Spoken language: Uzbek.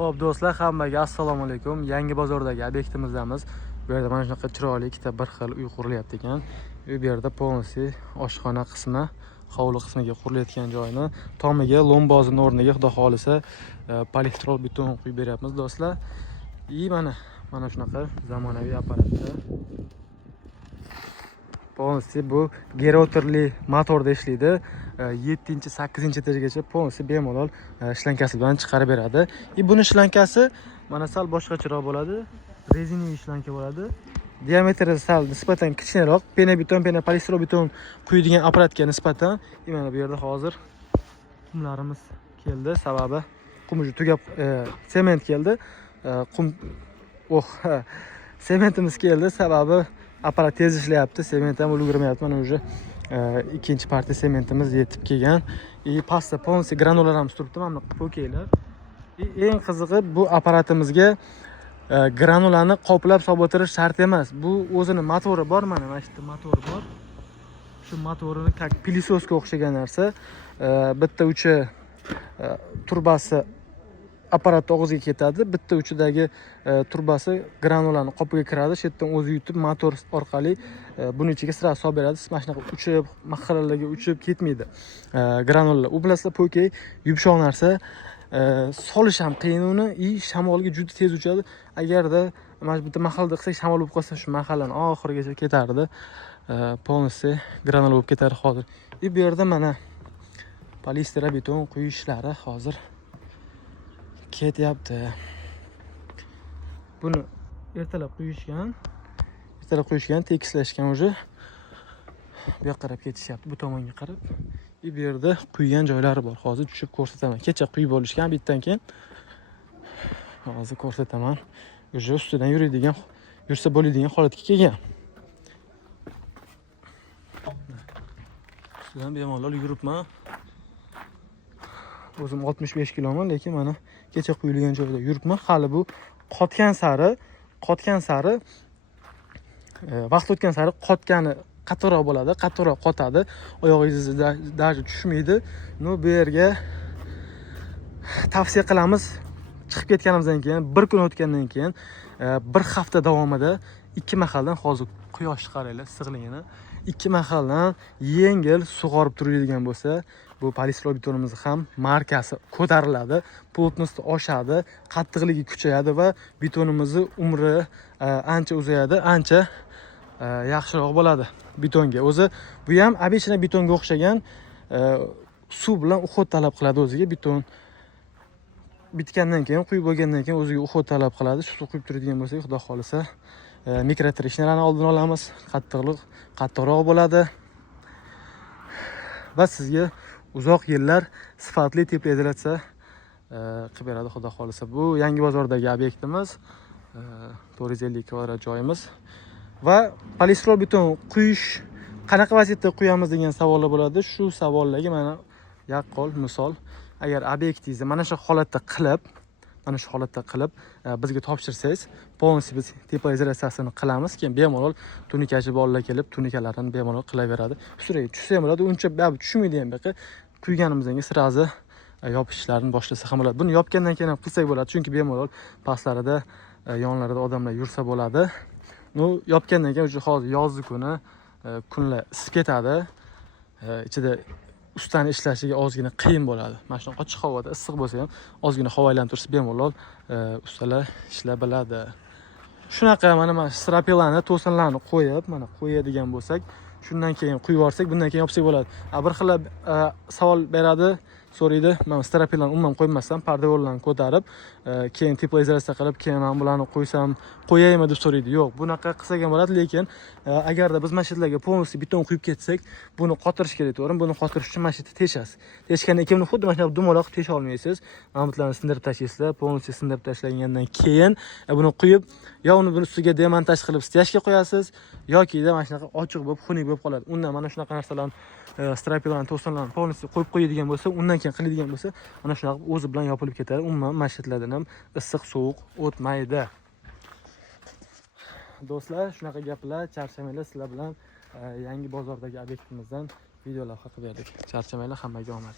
Xo'p do'stlar, hammaga assalomu alaykum. Yangi bozordagi obyektimizdamiz. Bu yerda mana shunaqa chiroyli ikkita bir xil uy qurilyapti ekan. Bu yerda polisi oshxona qismi, hovli qismiga qurilayotgan joyni tomiga lombozning o'rniga xudo xolisa polistrol beton quyib beryapmiz do'stlar. Mana shunaqa zamonaviy apparatda. Polisi bu gerotorli motorda ishlaydi. 7-8 etajgacha polisi bemalol shlankasi bilan chiqarib beradi. Buni shlankasi mana sal boshqacharoq bo'ladi. Rezinaviy shlanka bo'ladi. Diametri sal nisbatan kichikroq, pena polistrol beton quyadigan apparatga nisbatan. Mana bu yerda hozir qumlarimiz keldi, sababi qum tugab sement keldi. Sementimiz keldi, sababi apparat tez ishlayapti. Sement ham ulgurmayapti. Mana уже ikkinchi partiya sementimiz yetib kelgan. Pastda polisi granulalarimiz turibdi, mana bu pokeylar. Eng qizig'i, bu apparatimizga granulani qoplab solib o'tirish shart emas. Bu o'zini motori bor, mana shu yerda motori bor. Shu motorini как pilisoska o'xshagan narsa. Bitta uchi turbasi apparat og'ziga ketadi, bitta uchidagi turbasi granulani qopiga kiradi, shu yerdan o'zi yutib motor orqali buni ichiga sira solib beradi. Mana shunaqa uchib, mahallalarga uchib ketmaydi granulalar. U bilasizlar, pokey yumshoq narsa, solish ham qiyin uni, shamolga juda tez uchadi. Agarda mana bitta mahallada qilsak, shamol bo'lib qolsa, shu mahallani oxirigacha ketardi. Polisi granula bo'lib ketar hozir. Bu yerda mana polistira beton quyish ishlari hozir ketyapti. Buni ertalab quyishgan, tekislashgan уже. Bu yoqqa qarab ketishyapti, bu tomonga qarab. Bu yerda quygan joylari bor. Hozir tushib ko'rsataman. Kecha quyib olishgan, bitdan keyin hozir ko'rsataman. Уже ustidan yursa bo'ladigan holatga kelgan. Ustidan bemalol yuribman. O'zim 65 kiloman, lekin mana kecha quyilgan joyda yuribman. Hali bu qotgan sari vaqt o'tgan sari qotgani qattiqroq bo'ladi, qattiqroq qotadi. Oyog'ingizda даже tushmaydi. Bu yerga tavsiya qilamiz. Chiqib ketganimizdan keyin, bir kun o'tgandan keyin, bir hafta davomida 2 mahaldan, hozir quyosh qaranglar, sig'ligini 2 mahaldan yengil sug'orib turadigan bo'lsa, bu polistrol betonimiz ham markasi ko'tariladi, plotnosti oshadi, qattiqligi kuchayadi va betonimizni umri ancha uzayadi, ancha yaxshiroq bo'ladi betonga. O'zi bu ham обычный betonga o'xshagan suv bilan uhud talab qiladi o'ziga. Beton bitgandan keyin, quyib bo'lgandan keyin o'ziga uhud talab qiladi. Shu quyib turadigan bo'lsak, xudo xolisa mikrotreshnalarni oldini olamiz, qattiqroq bo'ladi va sizga uzoq yillar sifatli teplizolyatsiya qilib beradi, xudo xolisa. Bu yangi bozordagi obyektimiz, 450 kvadrat joyimiz va polistrol beton quyish qanaqa vaziyatda quyamiz degan savollar bo'ladi. Shu savollarga mana yaqqol misol, agar obyektingizni mana shu holatda qilib bizga topshirsangiz, polisi biz teplizolyatsiyasini qilamiz. Keyin bemalol tunikachi bolalar kelib, tunikalarini bemalol qilaveradi. Ustiga tushsa ham bo'ladi, uncha tushmaydi ham buyoqqa. Quyganimizdan keyin sirazi yopishlarni boshlasa ham bo'ladi. Buni yopgandan keyin ham qilsak bo'ladi, chunki bemalol pastlarida, yonlarida odamlar yursa bo'ladi. Yopgandan keyin hozir yozgi kuni kunlar isib ketadi. Ichida ustani ishlashiga ozgina qiyin bo'ladi. Mana shu ochiq havoda issiq bo'lsa ham ozgina havo aylanib tursa bemalol ustalar ishlab biladi. Shunaqa mana strapelani, to'sinlarni qo'yib, mana qo'yadigan bo'lsak, shundan keyin quyib yuborsak, bundan keyin yopsak bo'ladi. Bir xil savol beradi, so'raydi. Men strapelani umuman qo'ymasam, pardavorlarni ko'tarib, keyin teplizolyatsiya qilib, keyin men bularni qo'yaymi deb so'raydi. Yo'q, bunaqa qilsak ham bo'ladi, lekin agarda biz masjidlarga polisi beton quyib ketsak, buni qotirish kerak, to'g'rimi? Buni qotirish uchun masjidni teshasiz. Teshgandan keyin xuddi mana shu dumaloq tesha olmaysiz. Mamutlarni sindirib tashlaysizlar, polisi sindirib tashlagandan keyin buni quyib, yo uni ustiga demontaj qilib steyajga qo'yasiz, yoki mana shunaqa ochiq bo'lib, xunuk bo'lib qoladi. Undan mana shunaqa narsalarni, strapelarni, to'sinlarni polisi qo'yib qo'yadigan bo'lsa, undan keyin qiladigan bo'lsa, mana shunaqa o'zi bilan yopilib ketadi. Umuman masjidlardan ham issiq sovuq o'tmaydi. Do'stlar, shunaqa gaplar, charchamanglar, sizlar bilan yangi bozordagi obyektimizdan video lavha qilib berdik. Charchamanglar, hammaga omad.